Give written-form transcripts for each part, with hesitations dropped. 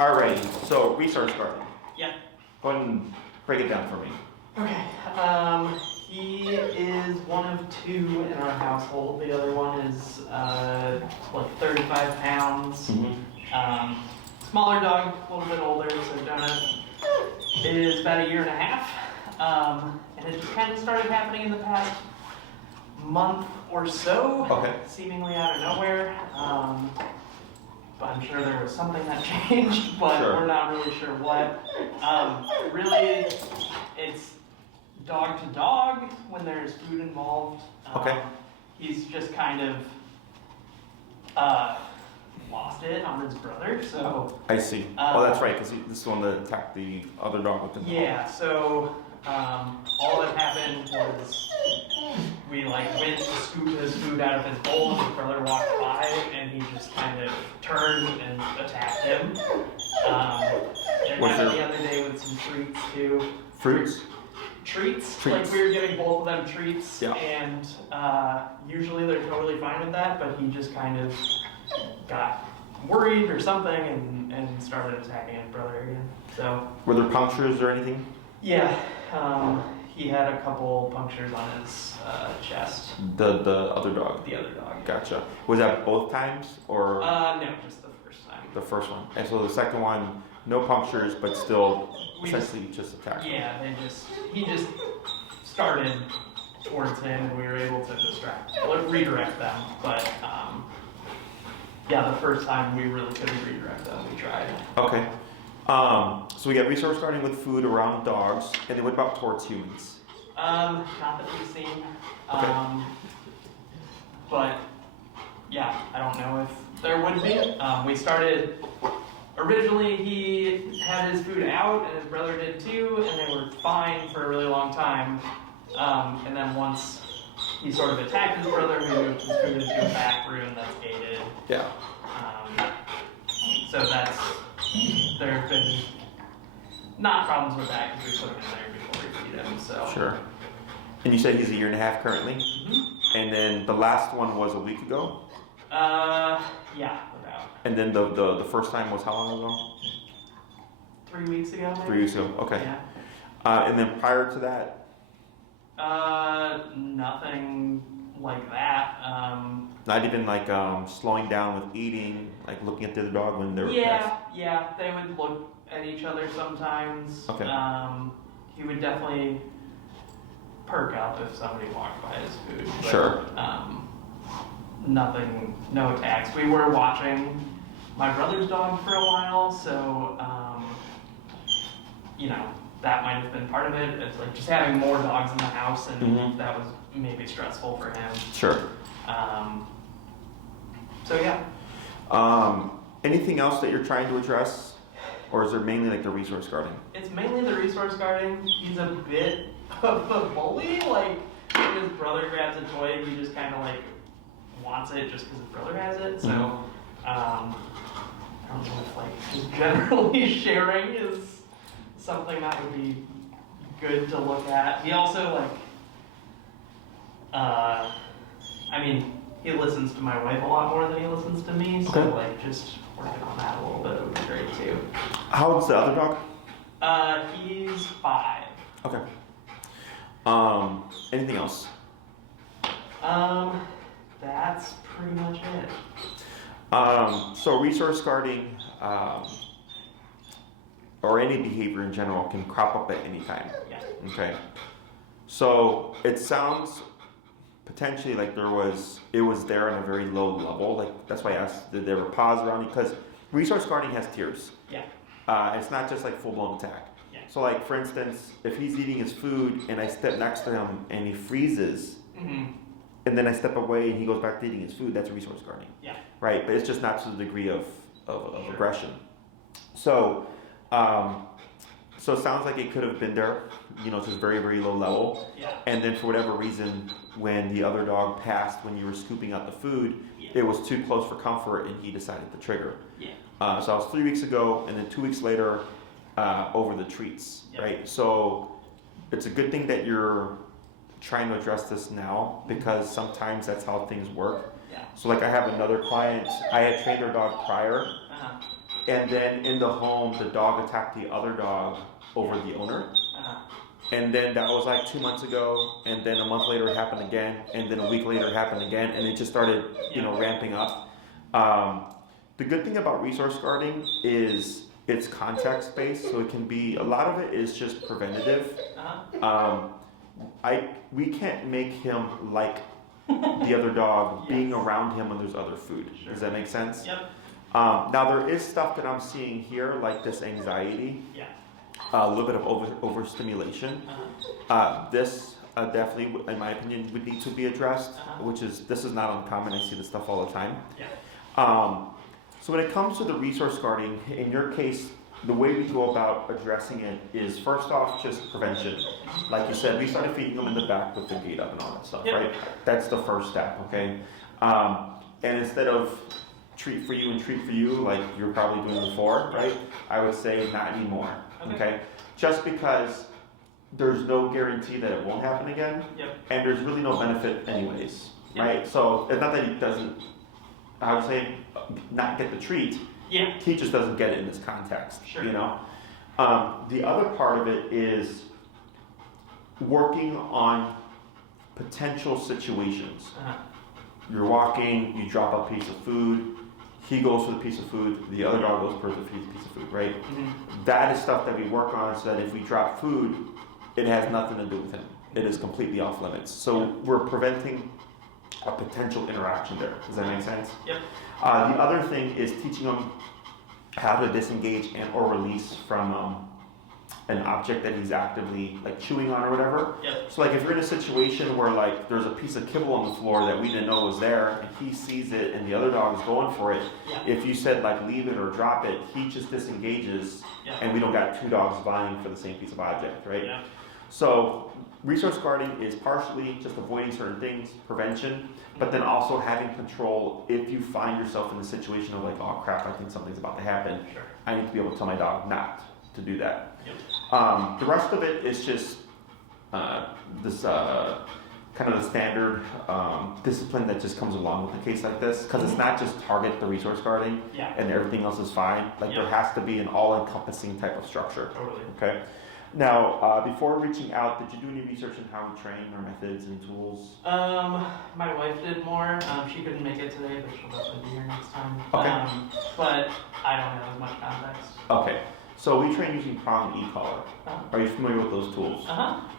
Alrighty, so resource garden. Yeah. Go ahead and break it down for me. Okay. He is one of two in our household. The other one is like 35 pounds. Smaller dog, a little bit older, so Doughnut is about a year and a half. And it just kind of started happening in the past month or so, seemingly out of nowhere. But I'm sure there was something that changed, but we're not really sure what. Really, it's dog to dog when there's food involved. He's just kind of lost it on his brother, so. I see. Oh, that's right, because this is the one that attacked the other dog with the Yeah, so all that happened was we went to scoop his food out of his bowl, and his brother walked by, and he just kind of turned and attacked him. It happened the other day with some treats too. Fruits? Treats. Like we were giving both of them treats, and usually they're totally fine with that, but he just kind of got worried or something and started attacking his brother again. So. Were there punctures or anything? Yeah, he had a couple punctures on his chest. The other dog? The other dog. Gotcha. Was that both times or? No, just the first time. The first one. And so the second one, no punctures, but still essentially just attacked. Yeah, he just started towards him, and we were able to redirect them. But yeah, the first time we really couldn't redirect them. We tried. Okay. So we got resource guarding with food around dogs, and then what about towards humans? Not that we've seen. But yeah, I don't know if there would be. We started, originally he had his food out and his brother did too, and they were fine for a really long time. And then once he sort of attacked his brother, we moved his food into a back room that's gated. Yeah. So there have been not problems with that because we put him in there before we feed him. So. Sure. And you said he's a year and a half currently? And then the last one was a week ago? Yeah, about. And then the first time was how long ago? 3 weeks ago, maybe? 3 weeks ago, okay. Yeah. And then prior to that? Nothing like that. Not even slowing down with eating, like looking at the other dog when they were pets? Yeah, they would look at each other sometimes. Okay. He would definitely perk up if somebody walked by his food. But, sure. No attacks. We were watching my brother's dog for a while, so that might have been part of it. It's like just having more dogs in the house, and that was maybe stressful for him. Sure. So yeah. Anything else that you're trying to address, or is there mainly the resource guarding? It's mainly the resource guarding. He's a bit of a bully. Like when his brother grabs a toy, he just kind of wants it just because his brother has it. So I don't know if just generally sharing is something that would be good to look at. He also he listens to my wife a lot more than he listens to me. So just working on that a little bit would be great too. How old's the other dog? He's 5. Okay. Anything else? That's pretty much it. So resource guarding, or any behavior in general can crop up at any time. Yeah. Okay. So it sounds potentially like it was there on a very low level. That's why I asked, did there were paws around you? Because resource guarding has tiers. Yeah. It's not just full-blown attack. Yeah. So for instance, if he's eating his food and I step next to him and he freezes, and then I step away and he goes back to eating his food, that's resource guarding. Yeah. Right? But it's just not to the degree of Sure. aggression. So, so it sounds like it could have been there, just very, very low level. Yeah. And then for whatever reason, when the other dog passed, when you were scooping out the food, it was too close for comfort and he decided to trigger. Yeah. So that was 3 weeks ago, and then 2 weeks later, over the treats, right? So it's a good thing that you're trying to address this now, because sometimes that's how things work. Yeah. So I have another client, I had trained her dog prior, And then in the home, the dog attacked the other dog over the owner. And then that was like 2 months ago, and then a month later it happened again, and then a week later it happened again, and it just started, ramping up. The good thing about resource guarding is it's context based, so it can be, a lot of it is just preventative. We can't make him like the other dog being around him when there's other food. Sure. Does that make sense? Yep. Now there is stuff that I'm seeing here, like this anxiety. Yeah. A little bit of overstimulation. This definitely, in my opinion, would need to be addressed, this is not uncommon. I see this stuff all the time. Yeah. So when it comes to the resource guarding, in your case, the way we go about addressing it is first off just prevention. Like you said, we started feeding them in the back with the gate up and all that stuff, right? That's the first step, okay? And instead of treat for you and treat for you like you're probably doing before, right? I would say not anymore, okay? Just because there's no guarantee that it won't happen again, and there's really no benefit anyways, right? So it's not that he doesn't, I would say, not get the treat. He just doesn't get it in this context, you know? The other part of it is working on potential situations. You're walking, you drop a piece of food, he goes for the piece of food, the other dog goes for the piece of food, right? That is stuff that we work on so that if we drop food, it has nothing to do with him. It is completely off limits. So we're preventing a potential interaction there. Does that make sense? The other thing is teaching them how to disengage and or release from an object that he's actively like chewing on or whatever. So like if you're in a situation where like there's a piece of kibble on the floor that we didn't know was there and he sees it and the other dog is going for it, if you said like leave it or drop it, he just disengages and we don't got two dogs vying for the same piece of object, right? So resource guarding is partially just avoiding certain things, prevention, but then also having control if you find yourself in the situation of like, oh crap, I think something's about to happen. I need to be able to tell my dog not to do that. The rest of it is just this kind of the standard discipline that just comes along with a case like this, because it's not just target the resource guarding and everything else is fine. Like there has to be an all-encompassing type of structure. Okay. Now, before reaching out, did you do any research on how we train, our methods and tools? My wife did more. She couldn't make it today, but she'll definitely be here next time. Okay. But I don't have as much context. Okay. So we train using prong and e-collar. Are you familiar with those tools?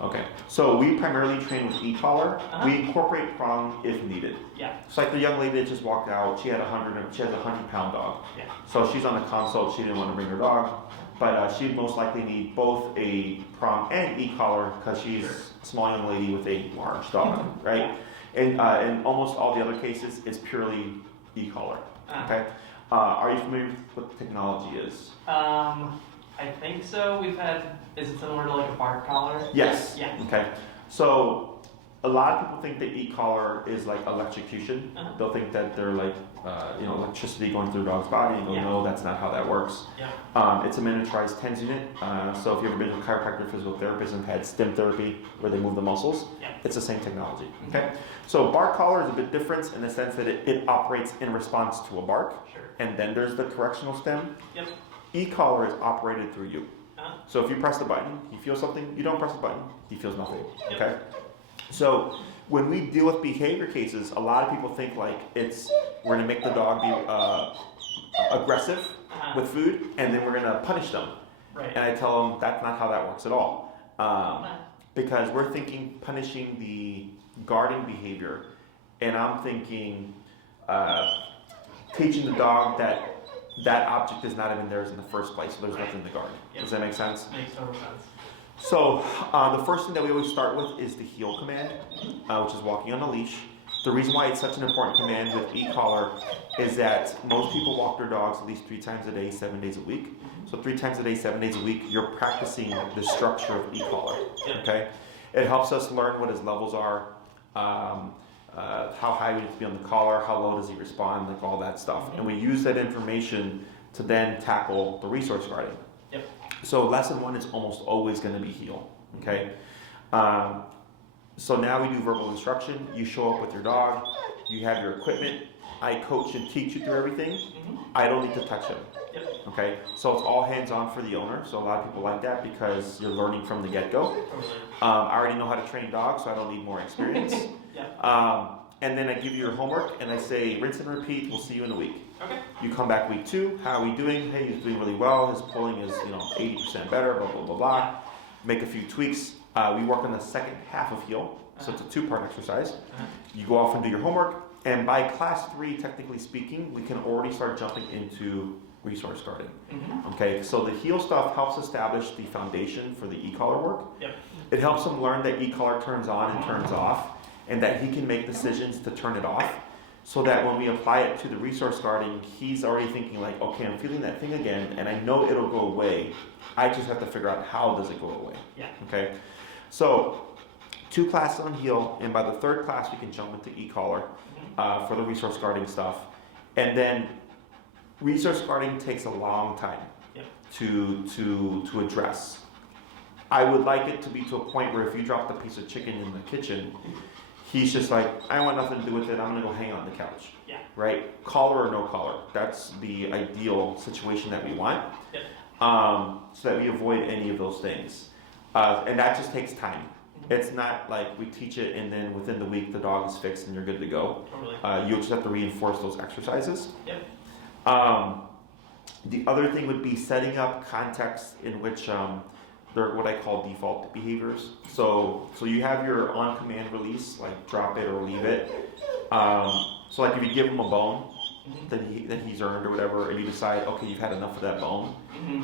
Okay. So we primarily train with e-collar. We incorporate prong if needed. It's like the young lady that just walked out. She has a 100-pound dog. So she's on the consult. She didn't want to bring her dog. But she'd most likely need both a prong and e-collar because she's a small young lady with a large dog, right? And in almost all the other cases, it's purely e-collar, okay? Are you familiar with what the technology is? I think so. Is it similar to like a bark collar? Yes. Okay. So a lot of people think that e-collar is like electrocution. They'll think that they're like, electricity going through a dog's body and go, no, that's not how that works. It's a miniaturized TENS unit. So if you've ever been to a chiropractor, physical therapist and had stim therapy where they move the muscles, it's the same technology. Okay. So bark collar is a bit different in the sense that it operates in response to a bark. And then there's the correctional stem. E-collar is operated through you. So if you press the button, he feels something. You don't press the button, he feels nothing. Okay. So when we deal with behavior cases, a lot of people think like we're gonna make the dog be aggressive with food, and then we're gonna punish them. And I tell them that's not how that works at all, because we're thinking punishing the guarding behavior, and I'm thinking teaching the dog that object is not even theirs in the first place, so there's nothing to guard. Does that make sense? Makes total sense. So the first thing that we always start with is the heel command, which is walking on a leash. The reason why it's such an important command with e-collar is that most people walk their dogs at least 3 times a day, 7 days a week. So 3 times a day, 7 days a week, you're practicing the structure of e-collar. Okay, it helps us learn what his levels are, how high we need to be on the collar, how low does he respond, like all that stuff. And we use that information to then tackle the resource guarding. So lesson 1 is almost always going to be heel, okay? So now we do verbal instruction. You show up with your dog, you have your equipment. I coach and teach you through everything. I don't need to touch him. Okay, so it's all hands-on for the owner. So a lot of people like that because you're learning from the get-go. Totally. I already know how to train dogs, so I don't need more experience. Yeah. And then I give you your homework and I say rinse and repeat. We'll see you in a week. Okay. You come back week 2. How are we doing? Hey, he's doing really well. His pulling is 80% better. Blah blah blah blah. Make a few tweaks. We work on the second half of heel, so it's a 2-part exercise. You go off and do your homework, and by class 3, technically speaking, we can already start jumping into resource guarding. Okay, so the heel stuff helps establish the foundation for the e-collar work. Yep. It helps him learn that e-collar turns on and turns off, and that he can make decisions to turn it off, so that when we apply it to the resource guarding, he's already thinking like, okay, I'm feeling that thing again, and I know it'll go away. I just have to figure out how does it go away. Yeah. Okay, so 2 classes on heel, and by the 3rd class we can jump into e-collar for the resource guarding stuff, and then resource guarding takes a long time to address. I would like it to be to a point where if you dropped a piece of chicken in the kitchen, he's just like, I want nothing to do with it, I'm gonna go hang on the couch. Yeah. Right? Collar or no collar. That's the ideal situation that we want. Yep. So that we avoid any of those things. And that just takes time. It's not like we teach it and then within the week the dog is fixed and you're good to go. Totally. You just have to reinforce those exercises. Yep. The other thing would be setting up contexts in which they're what I call default behaviors. So you have your on-command release, like drop it or leave it. So like if you give him a bone that he's earned or whatever, and you decide, okay, you've had enough of that bone,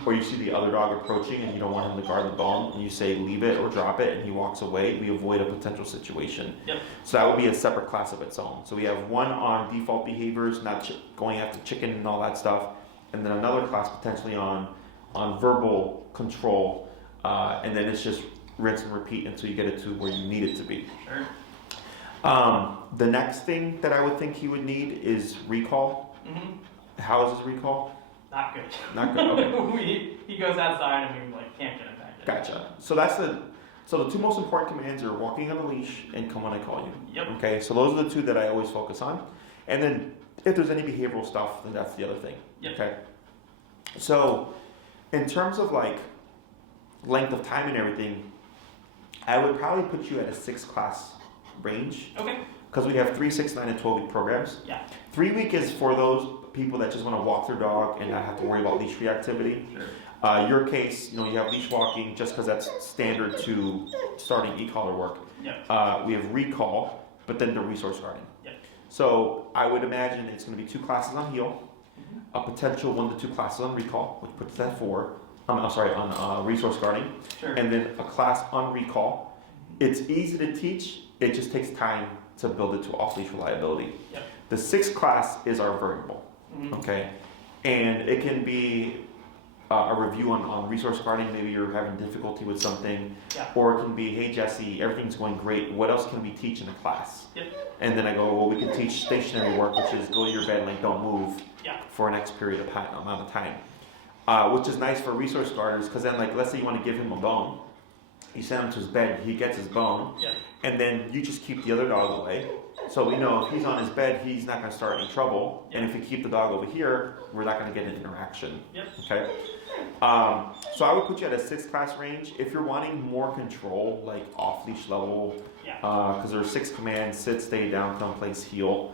or you see the other dog approaching and you don't want him to guard the bone, and you say leave it or drop it, and he walks away, we avoid a potential situation. Yep. So that would be a separate class of its own. So we have one on default behaviors, not going after chicken and all that stuff, and then another class potentially on verbal control, and then it's just rinse and repeat until you get it to where you need it to be. Sure. The next thing that I would think he would need is recall. How is his recall? Not good. Not good. Okay. He goes outside and we can't get him back in. Gotcha. So the 2 most important commands are walking on a leash and come when I call you. Yep. Okay. So those are the 2 that I always focus on, and then if there's any behavioral stuff, then that's the other thing. Yep. Okay. So in terms of like length of time and everything, I would probably put you at a 6-class range. Okay. Because we have 3, 6, 9, and 12-week programs. Yeah. 3-week is for those people that just want to walk their dog and not have to worry about leash reactivity. Sure. Your case, you have leash walking just because that's standard to starting e-collar work. Yep. We have recall, but then the resource guarding. Yep. So I would imagine it's going to be 2 classes on heel, a potential 1 to 2 classes on recall, which puts that 4. On resource guarding, Sure. and then a class on recall. It's easy to teach. It just takes time to build it to off-leash reliability. Yep. The 6th class is our variable, okay? And it can be a review on resource guarding. Maybe you're having difficulty with something. Yeah. Or it can be, hey, Jesse, everything's going great. What else can we teach in a class? Yep. And then I go, well, we can teach stationary work, which is go to your bed and don't move for an X period of amount of time. Which is nice for resource guarders, because then, let's say you want to give him a bone. You send him to his bed, he gets his bone, and then you just keep the other dog away. So we know if he's on his bed, he's not going to start any trouble. And if you keep the dog over here, we're not going to get an interaction. Okay. So I would put you at a 6th class range. If you're wanting more control, like off-leash level, because there are 6 commands: sit, stay, down, come, place, heel.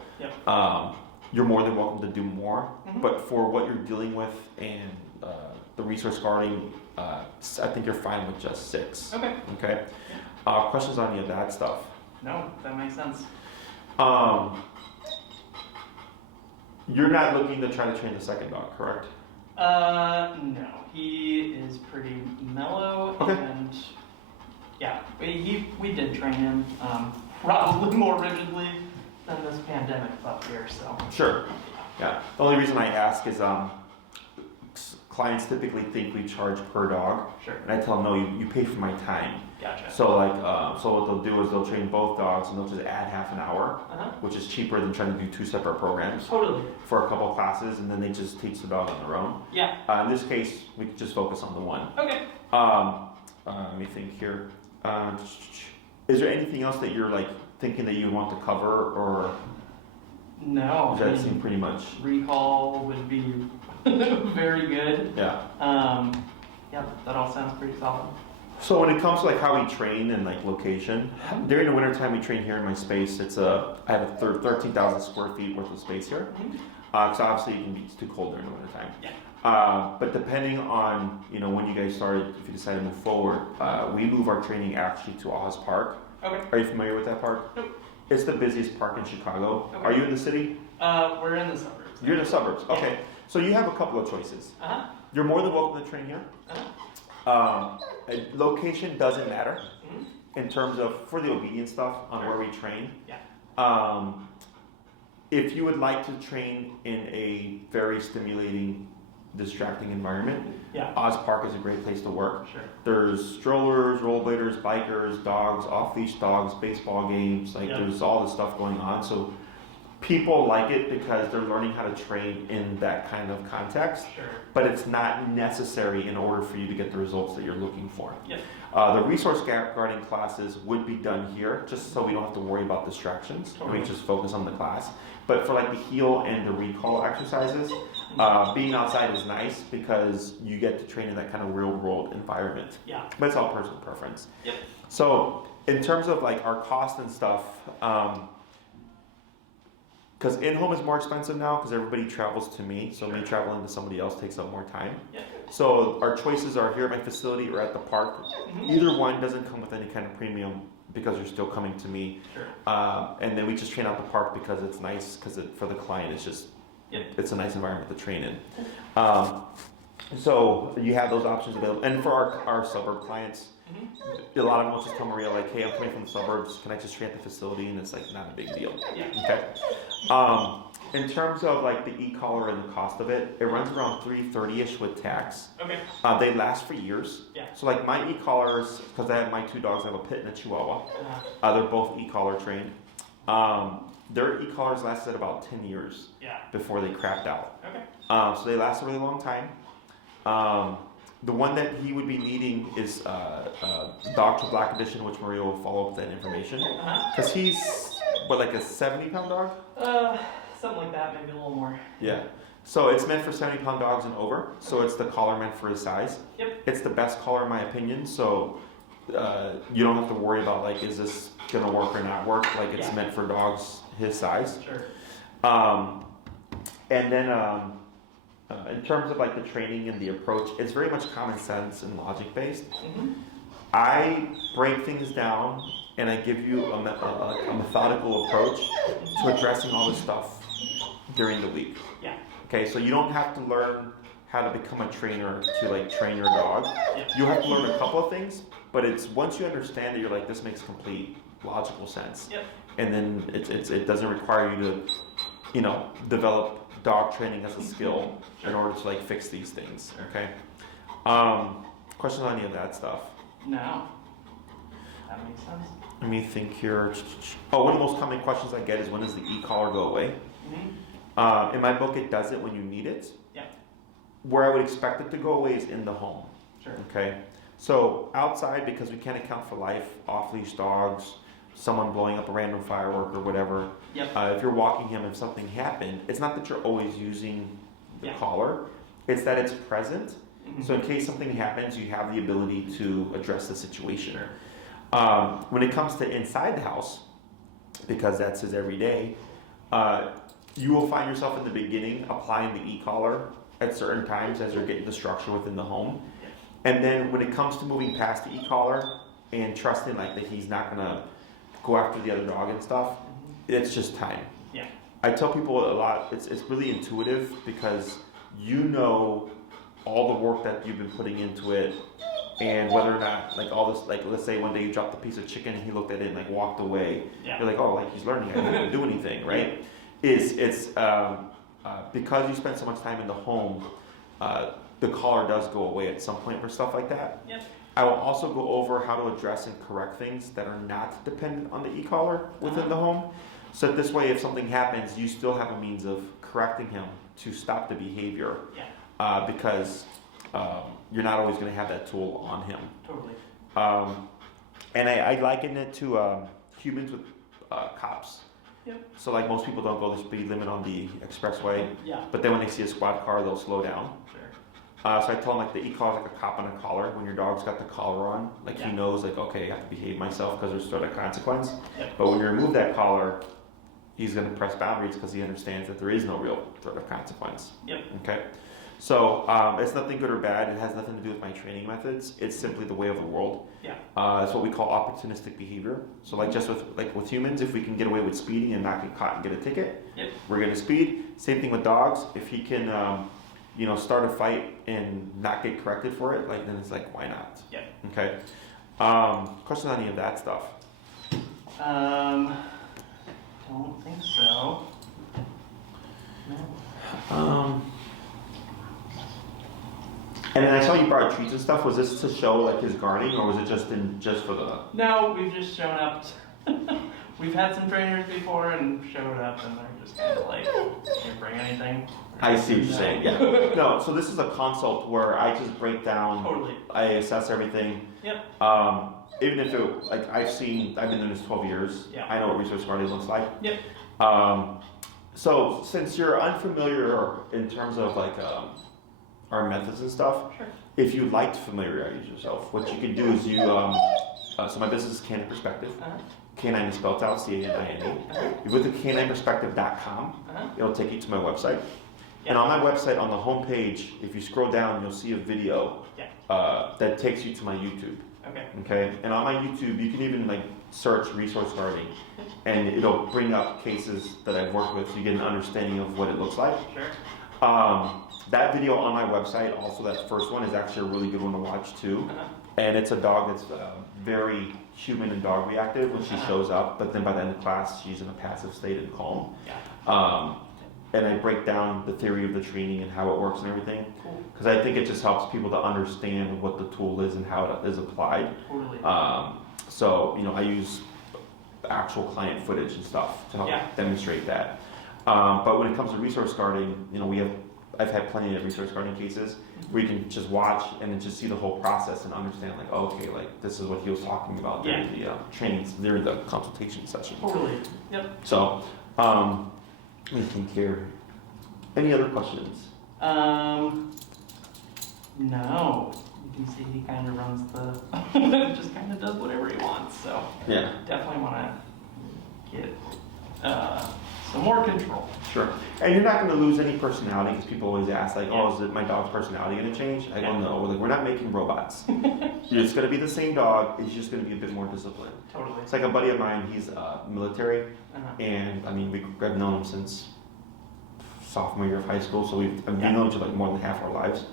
You're more than welcome to do more. But for what you're dealing with and the resource guarding, I think you're fine with just 6. Okay. Okay. Questions on any of that stuff? No, that makes sense. You're not looking to try to train the second dog, correct? No. He is pretty mellow, Okay. and we did train him probably more rigidly than this pandemic up here. So. Sure. Yeah. The only reason I ask is clients typically think we charge per dog. Sure. And I tell them, no, you pay for my time. Gotcha. So so what they'll do is they'll train both dogs and they'll just add half an hour, which is cheaper than trying to do 2 separate programs. Totally. For a couple of classes, and then they just teach the dog on their own. Yeah. In this case, we could just focus on the one. Okay. Let me think here. Is there anything else that you're thinking that you want to cover, or? No. Does that seem pretty much? Recall would be very good. Yeah. Yeah, that all sounds pretty solid. So when it comes to like how we train and like location, during the winter time we train here in my space. I have a 13,000 square feet worth of space here. So obviously it's too cold during the winter time. Yeah. But depending on when you guys started, if you decide to move forward, we move our training actually to Oz Park. Okay. Are you familiar with that park? Nope. It's the busiest park in Chicago. Okay. Are you in the city? We're in the suburbs. You're in the suburbs. Okay. So you have a couple of choices. You're more than welcome to train here. Location doesn't matter in terms of for the obedience stuff on where we train. Yeah. If you would like to train in a very stimulating, distracting environment, Oz Park is a great place to work. Sure. There's strollers, rollerbladers, bikers, dogs, off-leash dogs, baseball games. There's all this stuff going on. So people like it because they're learning how to train in that kind of context. Sure. But it's not necessary in order for you to get the results that you're looking for. Yep. The resource guarding classes would be done here, just so we don't have to worry about distractions. Totally. We just focus on the class. But for like the heel and the recall exercises, being outside is nice because you get to train in that kind of real world environment. Yeah. But it's all personal preference. Yep. So in terms of like our cost and stuff, because in-home is more expensive now because everybody travels to me, so me traveling to somebody else takes up more time. Yeah. So our choices are here at my facility or at the park. Either one doesn't come with any kind of premium because you're still coming to me. Sure. And then we just train out the park because it's nice, because for the client it's just, it's a nice environment to train in. So you have those options available. And for our suburb clients, a lot of them will just tell Maria like, hey, I'm coming from the suburbs, can I just train at the facility? And it's like not a big deal. Yeah. Okay. In terms of like the e-collar and the cost of it, it runs around $330-ish with tax. Okay. They last for years. Yeah. So like my e-collars, because I have my two dogs, I have a pit and a chihuahua. They're both e-collar trained. Their e-collars lasted about 10 years before they crapped out. Okay. So they last a really long time. The one that he would be needing is Dog to Black Edition, which Maria will follow up with that information. Because he's, like a 70-pound dog? Something like that, maybe a little more. Yeah. So it's meant for 70-pound dogs and over. So it's the collar meant for his size. Yep. It's the best collar in my opinion. So you don't have to worry about like, is this gonna work or not work? Like it's meant for dogs his size. Sure. And then in terms of like the training and the approach, it's very much common sense and logic based. I break things down and I give you a methodical approach to addressing all this stuff during the week. Yeah. Okay, so you don't have to learn how to become a trainer to like train your dog. Yeah. You have to learn a couple of things, but it's once you understand it, you're like, this makes complete logical sense. Yep. And then it doesn't require you to, develop dog training as a skill in order to like fix these things. Okay. Questions on any of that stuff? No. That makes sense. Let me think here. Oh, one of the most common questions I get is when does the e-collar go away? In my book, it does it when you need it. Yeah. Where I would expect it to go away is in the home. Sure. Okay. So outside, because we can't account for life, off-leash dogs, someone blowing up a random firework or whatever. Yep. If you're walking him, if something happened, it's not that you're always using the collar. It's that it's present. So in case something happens, you have the ability to address the situation. When it comes to inside the house, because that's his everyday, you will find yourself in the beginning applying the e-collar at certain times as you're getting the structure within the home. And then when it comes to moving past the e-collar and trusting like that he's not gonna go after the other dog and stuff, it's just time. Yeah. I tell people a lot, it's really intuitive because you know all the work that you've been putting into it and whether or not like all this, like let's say one day you dropped a piece of chicken and he looked at it and like walked away. Yeah. You're like, oh, like he's learning, I don't have to do anything, right? It's because you spend so much time in the home, the collar does go away at some point for stuff like that. Yep. I will also go over how to address and correct things that are not dependent on the e-collar within the home. So that this way, if something happens, you still have a means of correcting him to stop the behavior. Yeah. Because you're not always going to have that tool on him. Totally. And I liken it to humans with cops. Yep. So like most people don't go the speed limit on the expressway, Yeah. but then when they see a squad car, they'll slow down. Sure. So I tell them like the e-collar is like a cop on a collar. When your dog's got the collar on, like he knows like, okay, I have to behave myself because there's sort of consequence. Yep. But when you remove that collar, he's going to press boundaries because he understands that there is no real threat of consequence. Yep. Okay. So it's nothing good or bad. It has nothing to do with my training methods. It's simply the way of the world. Yeah. It's what we call opportunistic behavior. So like just with humans, if we can get away with speeding and not get caught and get a ticket, we're going to speed. Same thing with dogs. If he can, start a fight and not get corrected for it, like then it's like, why not? Yeah. Okay. Question on any of that stuff? Don't think so. No. And then I saw you brought treats and stuff. Was this to show like his guarding, or was it just for the? No, we've just shown up. We've had some trainers before and showed up, and they're just kind of like, "Can you bring anything?" I see what you're saying. Yeah. No. So this is a consult where I just break down. Totally. I assess everything. Yep. Even if it like I've been doing this 12 years. Yeah. I know what resource guarding looks like. Yep. So since you're unfamiliar in terms of like our methods and stuff, Sure. if you'd like to familiarize yourself, what you can do is so my business is Canine Perspective. Canine is spelled out C-A-N-I-N-E. You go to canineperspective.com. It'll take you to my website. And on my website, on the home page, if you scroll down, you'll see a video that takes you to my YouTube. Okay. And on my YouTube, you can even like search resource guarding, and it'll bring up cases that I've worked with, so you get an understanding of what it looks like. Sure. That video on my website, also that first one, is actually a really good one to watch too. And it's a dog that's very human and dog reactive when she shows up, but then by the end of class, she's in a passive state and calm. And I break down the theory of the training and how it works and everything. Because I think it just helps people to understand what the tool is and how it is applied. Totally. So, I use actual client footage and stuff to help demonstrate that. But when it comes to resource guarding, I've had plenty of resource guarding cases where you can just watch and then just see the whole process and understand like, oh, okay, like this is what he was talking about during the trainings, during the consultation session. Totally. Yep. So, let me think here. Any other questions? No. You can see he kind of runs just kind of does whatever he wants. So definitely want to get some more control. Sure. And you're not going to lose any personality, because people always ask like, oh, is it my dog's personality going to change? I go, no. We're not making robots. It's going to be the same dog. It's just going to be a bit more disciplined. Totally. It's like a buddy of mine. He's military, and I've known him since sophomore year of high school. So we've known each other like more than half our lives.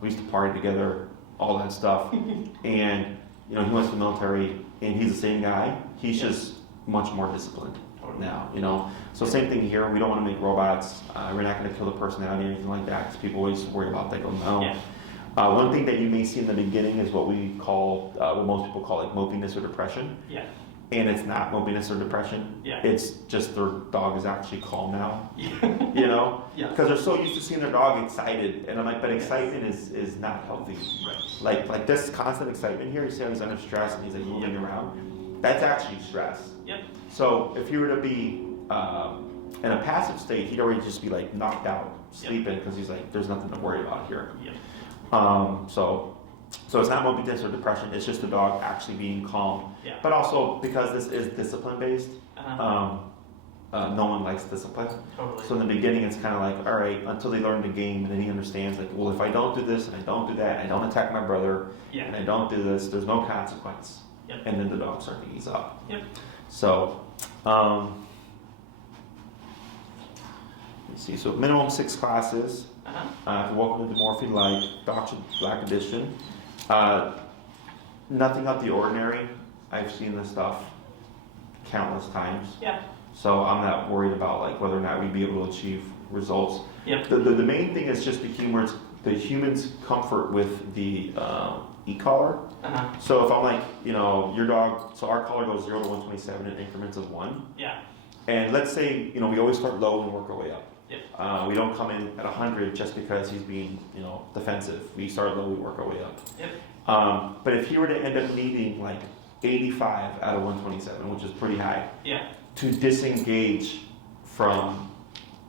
We used to party together, all that stuff, and he went to the military, and he's the same guy. He's just much more disciplined now. So same thing here. We don't want to make robots. We're not going to kill the personality or anything like that, because people always worry about that. Go no. One thing that you may see in the beginning is what we call, what most people call like mopiness or depression. And it's not mopiness or depression. It's just their dog is actually calm now. Because they're so used to seeing their dog excited, and I'm like, but excitement is not healthy. Right. Like this constant excitement here. You see how he's under stress and he's like moving around. That's actually stress. So if he were to be in a passive state, he'd already just be like knocked out, sleeping, because he's like, there's nothing to worry about here. So it's not mopiness or depression. It's just the dog actually being calm. But also because this is discipline based, no one likes discipline. Totally. So in the beginning, it's kind of like, all right, until they learn the game, and then he understands like, well, if I don't do this and I don't do that, and I don't attack my brother, and I don't do this, there's no consequence. And then the dog starts to ease up. So, let's see. So minimum 6 classes. If you're welcome to do more if you like. Dr. Black Edition. Nothing out the ordinary. I've seen this stuff countless times. So I'm not worried about like whether or not we'd be able to achieve results. The main thing is just the human's comfort with the e-collar. So if I'm like, your dog, so our collar goes 0 to 127 in increments of 1. And let's say, we always start low and work our way up. We don't come in at 100 just because he's being, defensive. We start low, we work our way up. But if he were to end up needing like 85 out of 127, which is pretty high, to disengage from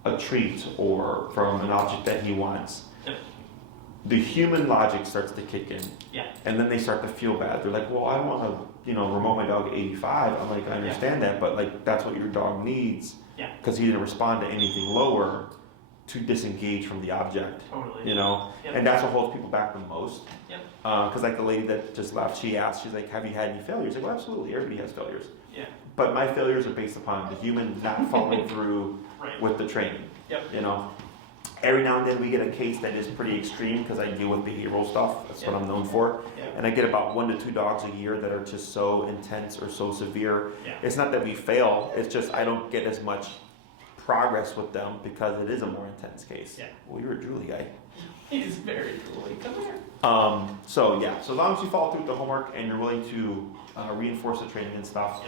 a treat or from an object that he wants, the human logic starts to kick in. Yeah. And then they start to feel bad. They're like, well, I don't want to, remote my dog at 85. I'm like, I understand that, but like that's what your dog needs. Yeah. Because he didn't respond to anything lower to disengage from the object. Totally. Yep. And that's what holds people back the most. Yep. Because like the lady that just left, she asked, she's like, have you had any failures? Like, well, absolutely, everybody has failures. Yeah. But my failures are based upon the human not following through with the training. Yep. Every now and then we get a case that is pretty extreme because I deal with behavioral stuff. That's what I'm known for. And I get about 1 to 2 dogs a year that are just so intense or so severe. It's not that we fail, it's just I don't get as much progress with them because it is a more intense case. Well, you're a drooly guy. He's very drooly. Come here. So as long as you follow through with the homework and you're willing to reinforce the training and stuff,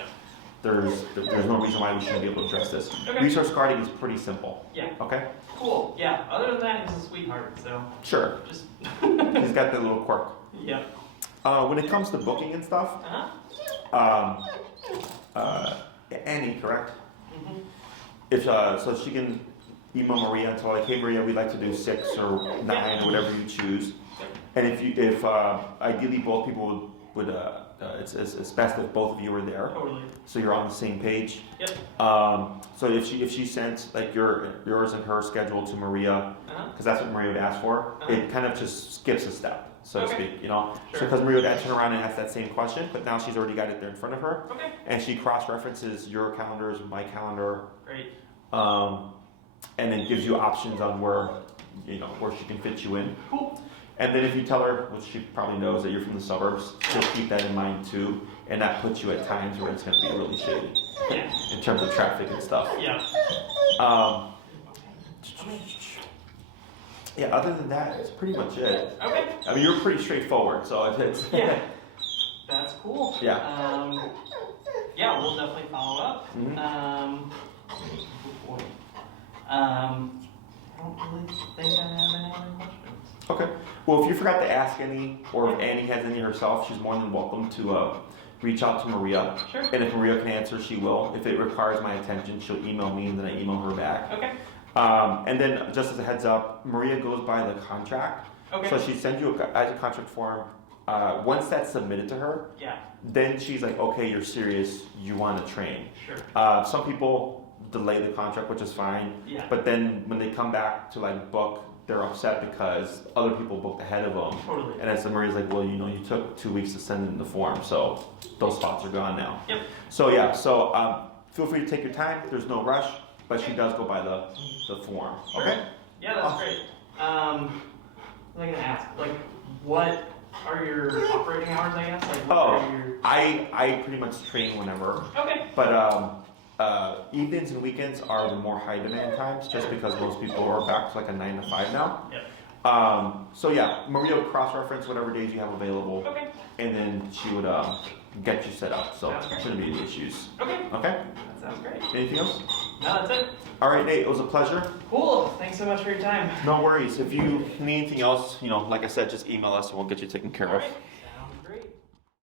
there's no reason why we shouldn't be able to address this. Okay. Resource guarding is pretty simple. Yeah. Okay? Cool. Yeah. Other than that, he's a sweetheart, so. Sure. Just. He's got that little quirk. Yeah. When it comes to booking and stuff, Annie, correct? Mm-hmm. If so she can email Maria and tell like, hey Maria, we'd like to do 6 or 9 or whatever you choose. And if ideally both people would it's best if both of you were there. Totally. So you're on the same page. Yep. So if she sent like yours and her schedule to Maria, because that's what Maria would ask for, it kind of just skips a step, so to speak, Sure. So because Maria would turn around and ask that same question, but now she's already got it there in front of her. Okay. And she cross-references your calendars with my calendar. Great. And then gives you options on where she can fit you in. Cool. And then if you tell her, which she probably knows that you're from the suburbs, she'll keep that in mind too, and that puts you at times where it's going to be really shady in terms of traffic and stuff. Yeah. Other than that, it's pretty much it. Okay. I mean, you're pretty straightforward, so it's Yeah. That's cool. Yeah. We'll definitely follow up. Mhm. I don't really think I have any other questions. Okay. Well, if you forgot to ask any, or if Annie has any herself, she's more than welcome to reach out to Maria. Sure. And if Maria can answer, she will. If it requires my attention, she'll email me, and then I email her back. Okay. And then, just as a heads up, Maria goes by the contract. Okay. So she sends you as a contract form. Once that's submitted to her, then she's like, okay, you're serious, you want to train. Sure. Some people delay the contract, which is fine. Yeah. But then when they come back to like book, they're upset because other people booked ahead of them. Totally. And then Maria's like, well, you took 2 weeks to send in the form, so those spots are gone now. Yep. So feel free to take your time. There's no rush, but she does go by the form. Sure. Okay. Yeah, that's great. What was I gonna ask? Like, what are your operating hours? I guess. Like, what are your... I pretty much train whenever. Okay. But evenings and weekends are the more high demand times, just because most people are back to like a 9 to 5 now. Yep. Maria would cross-reference whatever days you have available, Okay. and then she would get you set up. So shouldn't be any issues. Okay. Okay. That sounds great. Anything else? No, that's it. All right, Nate. It was a pleasure. Cool. Thanks so much for your time. No worries. If you need anything else, like I said, just email us and we'll get you taken care All of. right.